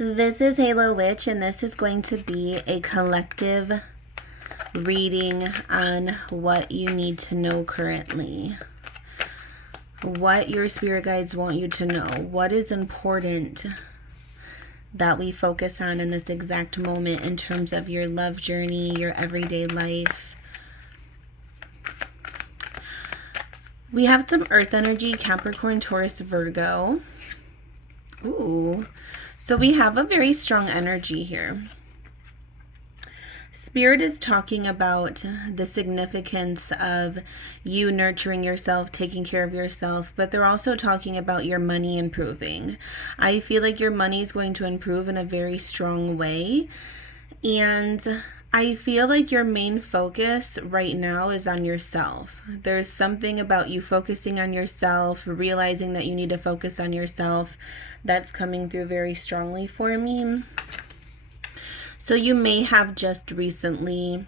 This is Halo Witch, and this is going to be a collective reading on what you need to know currently. What your spirit guides want you to know. What is important that we focus on in this exact moment in terms of your love journey, your everyday life. We have some earth energy, Capricorn, Taurus, Virgo. Ooh. So we have a very strong energy here. Spirit is talking about the significance of you nurturing yourself, taking care of yourself, but they're also talking about your money improving. I feel like your money is going to improve in a very strong way. And I feel like your main focus right now is on yourself. There's something about you focusing on yourself, realizing that you need to focus on yourself, that's coming through very strongly for me. So you may have just recently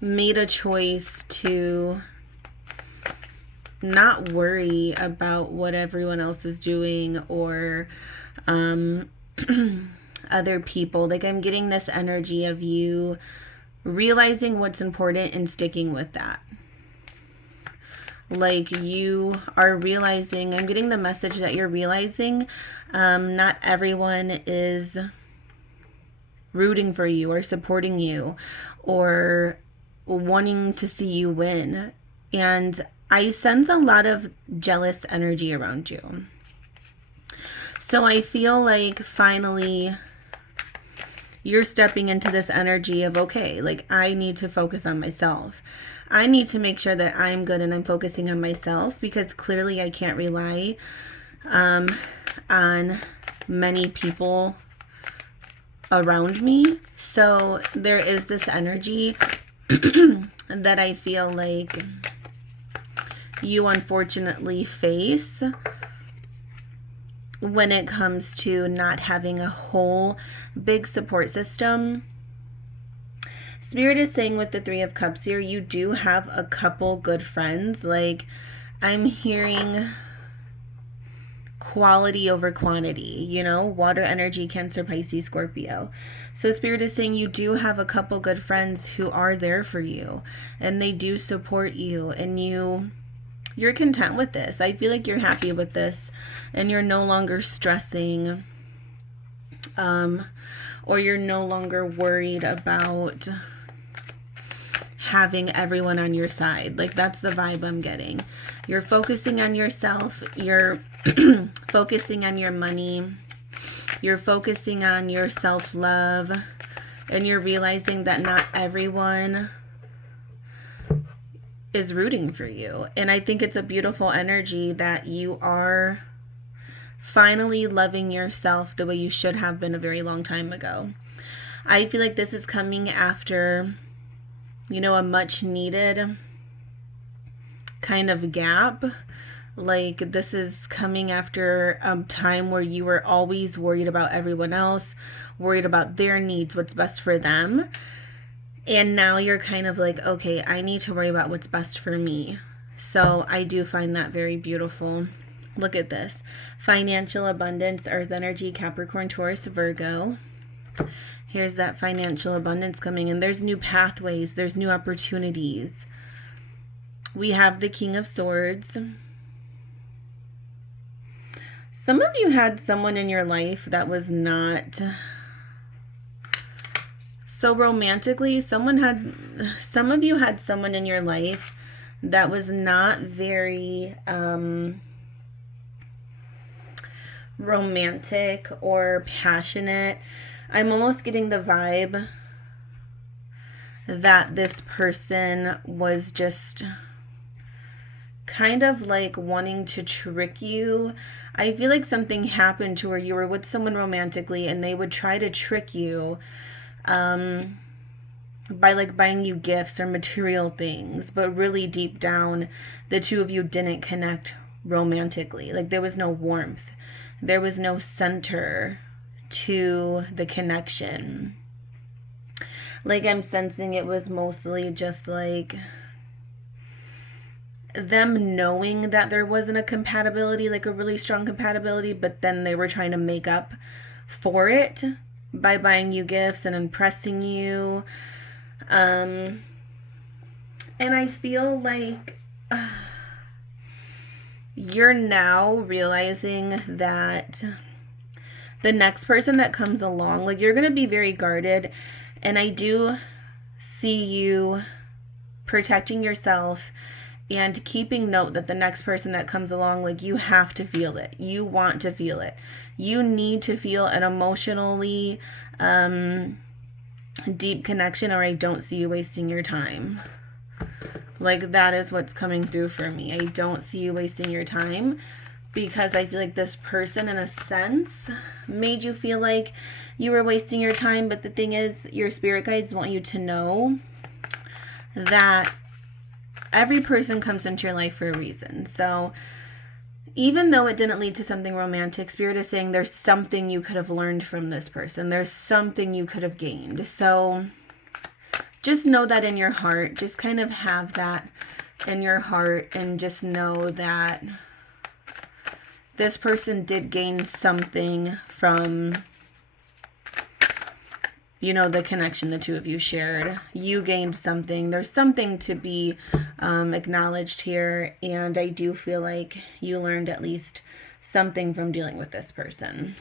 made a choice to not worry about what everyone else is doing or other people. Like, I'm getting this energy of you realizing what's important and sticking with that. Like, you are realizing, I'm getting the message that you're realizing not everyone is rooting for you or supporting you or wanting to see you win. And I sense a lot of jealous energy around you. So I feel like finally you're stepping into this energy of, okay, like, I need to focus on myself. I need to make sure that I'm good and I'm focusing on myself, because clearly I can't rely on many people around me. So there is this energy that I feel like you unfortunately face when it comes to not having a whole big support system. Spirit is saying with the Three of Cups here, you do have a couple good friends. Like, I'm hearing quality over quantity, you know, water energy, Cancer, Pisces, Scorpio. So Spirit is saying you do have a couple good friends who are there for you and they do support you, and you're content with this. I feel like you're happy with this and you're no longer stressing or you're no longer worried about having everyone on your side. Like, that's the vibe I'm getting. You're focusing on yourself, you're focusing on your money, you're focusing on your self-love, and you're realizing that not everyone is rooting for you. And I think it's a beautiful energy that you are finally loving yourself the way you should have been a very long time ago. I feel like this is coming after, you know, a much needed kind of gap. Like, this is coming after a time where you were always worried about everyone else, worried about their needs, what's best for them. And now you're kind of like, okay, I need to worry about what's best for me. So I do find that very beautiful. Look at this. Financial abundance, earth energy, Capricorn, Taurus, Virgo. Here's that financial abundance coming in. There's new pathways. There's new opportunities. We have the King of Swords. Some of you had someone in your life that was not so romantically. Some of you had someone in your life that was not very romantic or passionate. I'm almost getting the vibe that this person was just kind of like wanting to trick you. I feel like something happened to where you were with someone romantically and they would try to trick you by like buying you gifts or material things, but really deep down the two of you didn't connect romantically. Like, there was no warmth, there was no center to the connection. Like, I'm sensing it was mostly just like them knowing that there wasn't a compatibility, like a really strong compatibility, but then they were trying to make up for it by buying you gifts and impressing you. And I feel like you're now realizing that the next person that comes along, like, you're going to be very guarded. And I do see you protecting yourself and keeping note that the next person that comes along, like, you have to feel it. You want to feel it. You need to feel an emotionally deep connection, or I don't see you wasting your time. Like, that is what's coming through for me. I don't see you wasting your time, because I feel like this person, in a sense, made you feel like you were wasting your time. But the thing is, your spirit guides want you to know that every person comes into your life for a reason. So even though it didn't lead to something romantic, Spirit is saying there's something you could have learned from this person. There's something you could have gained. So just know that in your heart. Just kind of have that in your heart, and just know that this person did gain something from, you know, the connection the two of you shared. You gained something. There's something to be acknowledged here, and I do feel like you learned at least something from dealing with this person.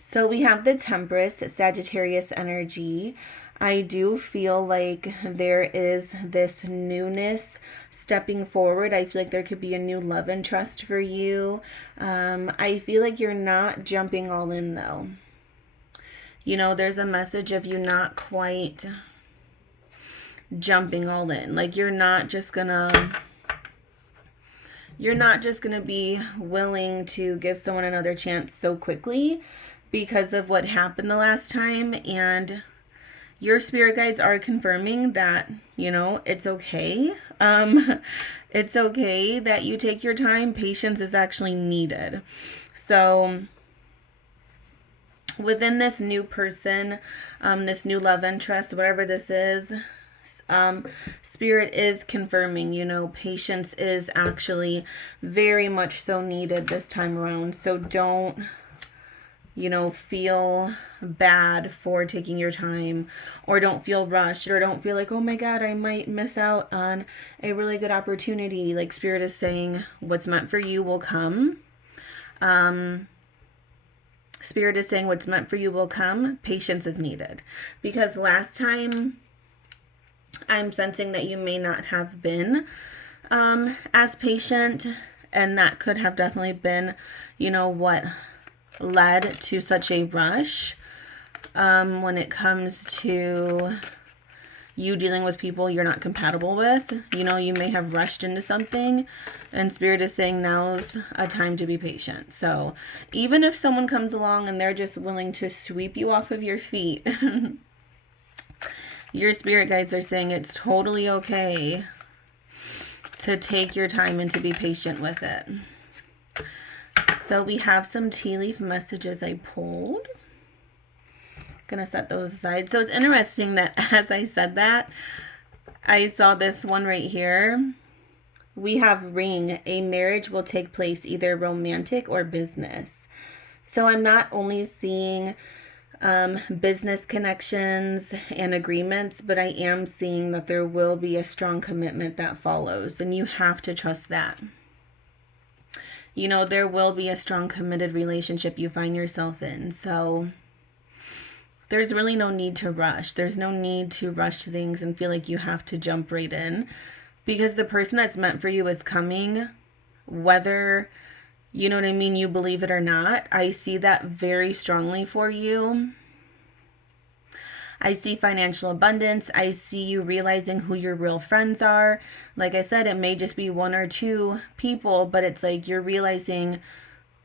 So we have the Temperance, Sagittarius energy. I do feel like there is this newness stepping forward. I feel like there could be a new love and trust for you. I feel like you're not jumping all in, though. You know, there's a message of you not quite jumping all in. Like, you're not just gonna be willing to give someone another chance so quickly because of what happened the last time. And your spirit guides are confirming that, you know, it's okay. It's okay that you take your time. Patience is actually needed. So within this new person, this new love interest, whatever this is, Spirit is confirming, you know, patience is actually very much so needed this time around. So don't, you know, feel bad for taking your time, or don't feel rushed, or don't feel like, oh my God, I might miss out on a really good opportunity. Like, Spirit is saying what's meant for you will come. Spirit is saying what's meant for you will come. Patience is needed. Because last time, I'm sensing that you may not have been as patient, and that could have definitely been, you know, what led to such a rush when it comes to you dealing with people you're not compatible with. You know, you may have rushed into something, and Spirit is saying now's a time to be patient. So even if someone comes along and they're just willing to sweep you off of your feet, your spirit guides are saying it's totally okay to take your time and to be patient with it. So we have some tea leaf messages I pulled. Gonna set those aside. So it's interesting that as I said that, I saw this one right here. We have ring. A marriage will take place, either romantic or business. So I'm not only seeing business connections and agreements, but I am seeing that there will be a strong commitment that follows, and you have to trust that. You know, there will be a strong committed relationship you find yourself in. So there's really no need to rush. There's no need to rush things and feel like you have to jump right in, because the person that's meant for you is coming, whether, you know what I mean, you believe it or not. I see that very strongly for you. I see financial abundance. I see you realizing who your real friends are. Like I said, it may just be one or two people, but it's like you're realizing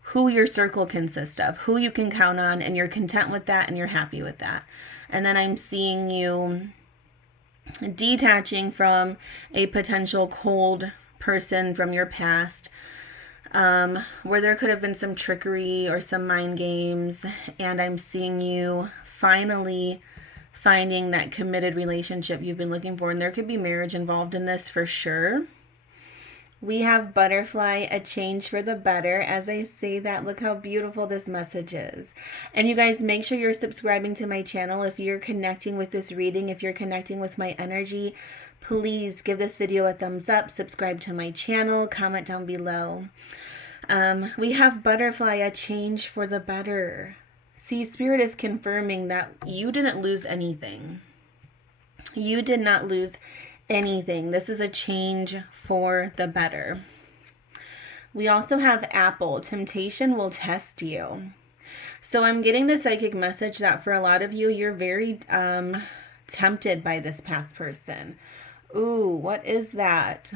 who your circle consists of, who you can count on, and you're content with that and you're happy with that. And then I'm seeing you detaching from a potential cold person from your past, where there could have been some trickery or some mind games, and I'm seeing you finally finding that committed relationship you've been looking for. And there could be marriage involved in this for sure. We have butterfly, a change for the better. As I say that, look how beautiful this message is. And you guys, make sure you're subscribing to my channel. If you're connecting with this reading, if you're connecting with my energy, please give this video a thumbs up, subscribe to my channel, comment down below. We have butterfly, a change for the better. See, Spirit is confirming that you didn't lose anything. You did not lose anything. This is a change for the better. We also have apple. Temptation will test you. So I'm getting the psychic message that for a lot of you, you're very tempted by this past person. Ooh, what is that?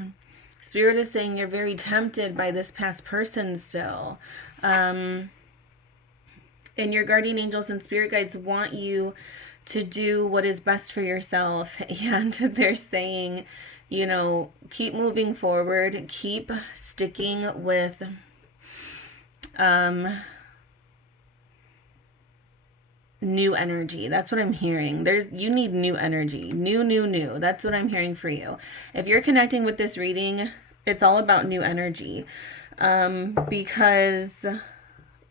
Spirit is saying you're very tempted by this past person still. And your guardian angels and spirit guides want you to do what is best for yourself. And they're saying, you know, keep moving forward, keep sticking with new energy. That's what I'm hearing. You need new energy. New. That's what I'm hearing for you. If you're connecting with this reading, it's all about new energy. Because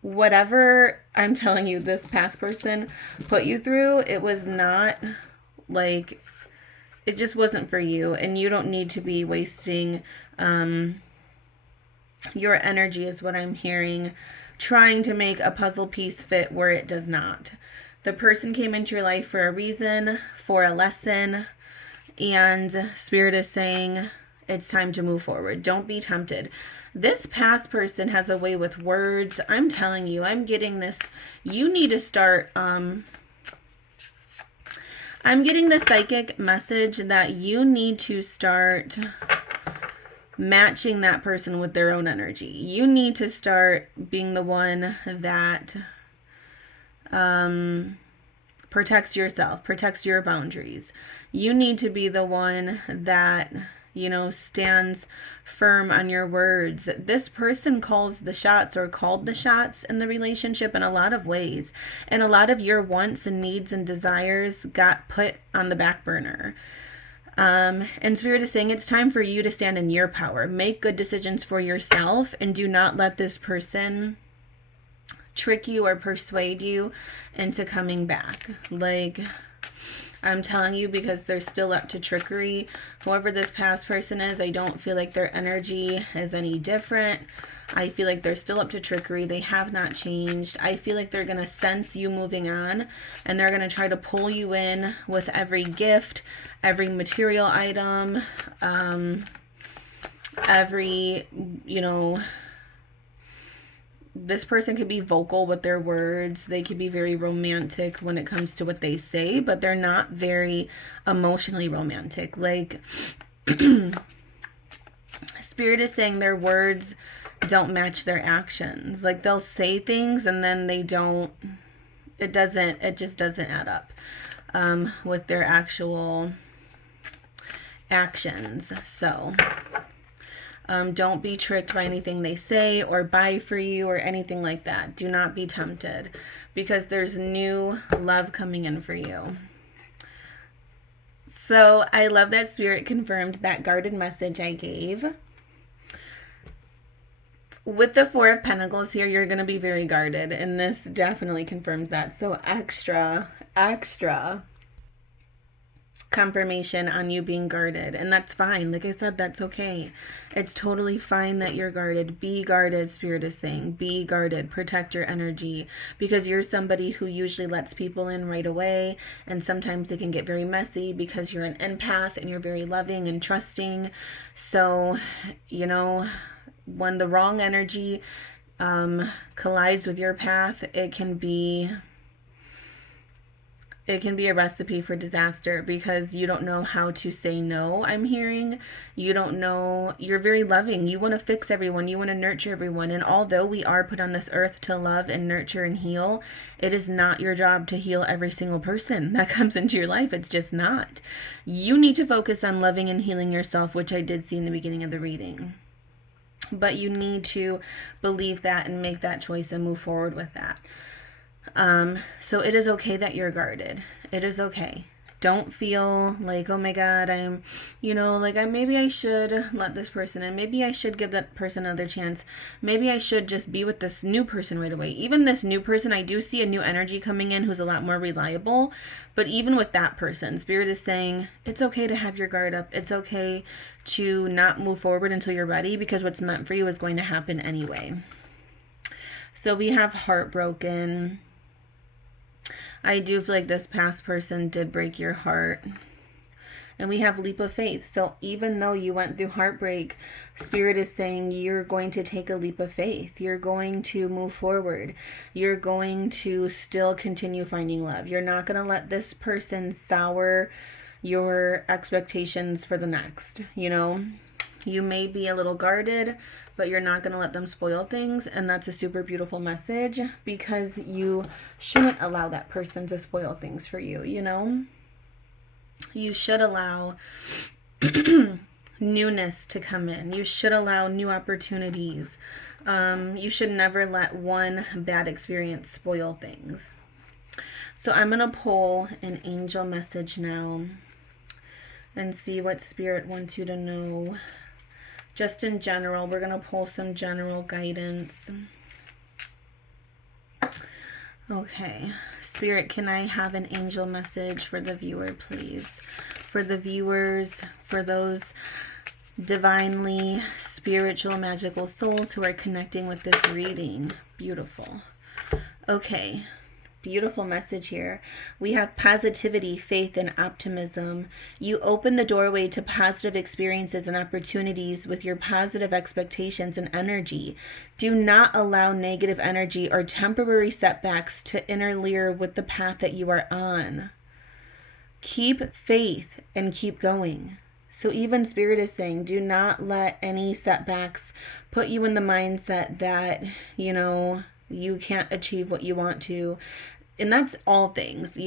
whatever I'm telling you this past person put you through, it was not like, it just wasn't for you, and you don't need to be wasting your energy, is what I'm hearing, trying to make a puzzle piece fit where it does not. The person came into your life for a reason, for a lesson, and Spirit is saying it's time to move forward. Don't be tempted. This past person has a way with words. I'm telling you, I'm getting this. You need to start, I'm getting the psychic message that you need to start matching that person with their own energy. You need to start being the one that protects yourself, protects your boundaries. You need to be the one that, you know, stands firm on your words. This person calls the shots, or called the shots in the relationship in a lot of ways. And a lot of your wants and needs and desires got put on the back burner. And Spirit is saying it's time for you to stand in your power. Make good decisions for yourself, and do not let this person trick you or persuade you into coming back. Like, I'm telling you, because they're still up to trickery. Whoever this past person is, I don't feel like their energy is any different. I feel like they're still up to trickery. They have not changed. I feel like they're going to sense you moving on, and they're going to try to pull you in with every gift, every material item, every, you know, this person could be vocal with their words. They could be very romantic when it comes to what they say, but they're not very emotionally romantic. Like, Spirit is saying their words don't match their actions. Like, they'll say things and then they don't, it just doesn't add up with their actual actions. So don't be tricked by anything they say or buy for you or anything like that. Do not be tempted, because there's new love coming in for you. So I love that Spirit confirmed that guarded message I gave. With the Four of Pentacles here, you're going to be very guarded, and this definitely confirms that. So extra confirmation on you being guarded, and that's fine. Like I said, that's okay. It's totally fine that you're guarded. Be guarded, Spirit is saying. Be guarded. Protect your energy, because you're somebody who usually lets people in right away, and sometimes it can get very messy because you're an empath and you're very loving and trusting. So, you know, when the wrong energy collides with your path, it can be a recipe for disaster, because you don't know how to say no. I'm hearing you don't know. You're very loving. You want to fix everyone. You want to nurture everyone. And although we are put on this earth to love and nurture and heal, it is not your job to heal every single person that comes into your life. It's just not. You need to focus on loving and healing yourself, which I did see in the beginning of the reading. But you need to believe that and make that choice and move forward with that. So it is okay that you're guarded. It is okay. Don't feel like, oh my God, I'm, like maybe I should let this person in. Maybe I should give that person another chance. Maybe I should just be with this new person right away. Even this new person, I do see a new energy coming in who's a lot more reliable. But even with that person, Spirit is saying it's okay to have your guard up. It's okay to not move forward until you're ready, because what's meant for you is going to happen anyway. So we have heartbroken. I do feel like this past person did break your heart. And we have leap of faith. So even though you went through heartbreak, Spirit is saying you're going to take a leap of faith. You're going to move forward. You're going to still continue finding love. You're not going to let this person sour your expectations for the next. You may be a little guarded, but you're not going to let them spoil things. And that's a super beautiful message, because you shouldn't allow that person to spoil things for you, You should allow newness to come in. You should allow new opportunities. You should never let one bad experience spoil things. So I'm going to pull an angel message now and see what Spirit wants you to know. Just in general, we're going to pull some general guidance. Okay. Spirit, can I have an angel message for the viewer, please? For the viewers, for those divinely spiritual, magical souls who are connecting with this reading. Beautiful. Okay. Beautiful message here. We have positivity, faith, and optimism. You open the doorway to positive experiences and opportunities with your positive expectations and energy. Do not allow negative energy or temporary setbacks to interfere with the path that you are on. Keep faith and keep going. So even Spirit is saying, do not let any setbacks put you in the mindset that, you can't achieve what you want to. And that's all things,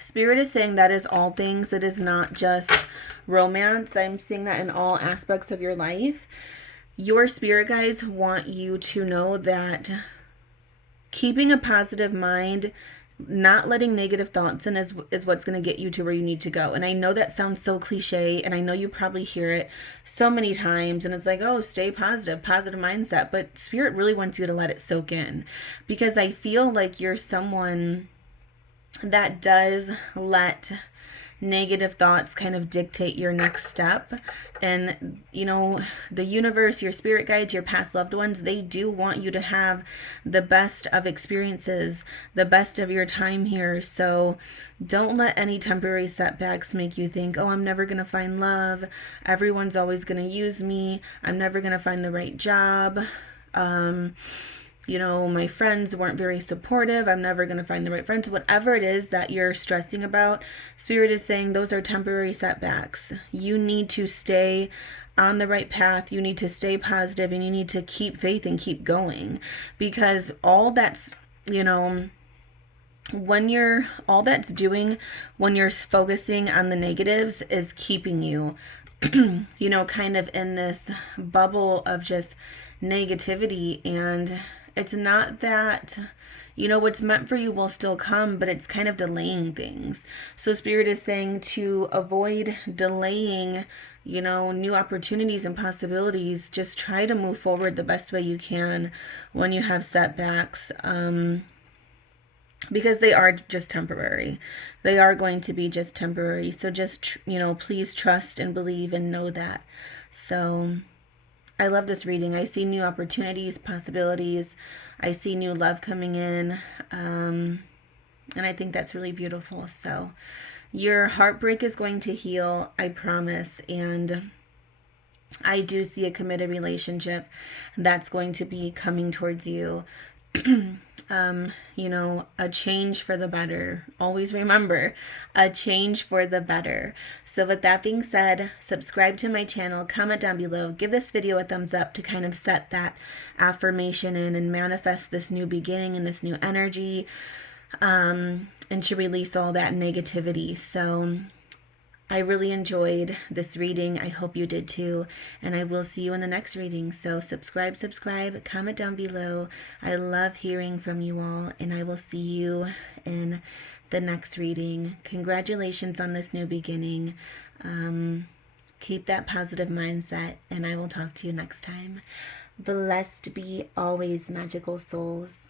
Spirit is saying that is all things. It is not just romance. I'm seeing that in all aspects of your life. Your spirit guides want you to know that keeping a positive mind, not letting negative thoughts in is what's going to get you to where you need to go. And I know that sounds so cliche, and I know you probably hear it so many times, and it's like, oh, stay positive mindset. But Spirit really wants you to let it soak in, because I feel like you're someone that does let negative thoughts kind of dictate your next step. And the universe, your spirit guides, your past loved ones, they do want you to have the best of experiences, the best of your time here. So don't let any temporary setbacks make you think, oh, I'm never going to find love, everyone's always going to use me, I'm never going to find the right job, my friends weren't very supportive, I'm never going to find the right friends. Whatever it is that you're stressing about, Spirit is saying those are temporary setbacks. You need to stay on the right path. You need to stay positive, and you need to keep faith and keep going, because all that's, when you're focusing on the negatives is keeping you, kind of in this bubble of just negativity. And it's not that, what's meant for you will still come, but it's kind of delaying things. So Spirit is saying to avoid delaying, new opportunities and possibilities. Just try to move forward the best way you can when you have setbacks, because they are just temporary. They are going to be just temporary. So just, please trust and believe and know that. So I love this reading. I see new opportunities, possibilities. I see new love coming in. And I think that's really beautiful. So your heartbreak is going to heal, I promise. And I do see a committed relationship that's going to be coming towards you. A change for the better. Always remember, a change for the better. So with that being said, subscribe to my channel, comment down below, give this video a thumbs up to kind of set that affirmation in and manifest this new beginning and this new energy, and to release all that negativity. So I really enjoyed this reading. I hope you did too. And I will see you in the next reading. So subscribe, comment down below. I love hearing from you all. And I will see you in the next reading. Congratulations on this new beginning. Keep that positive mindset, and I will talk to you next time. Blessed be always, magical souls.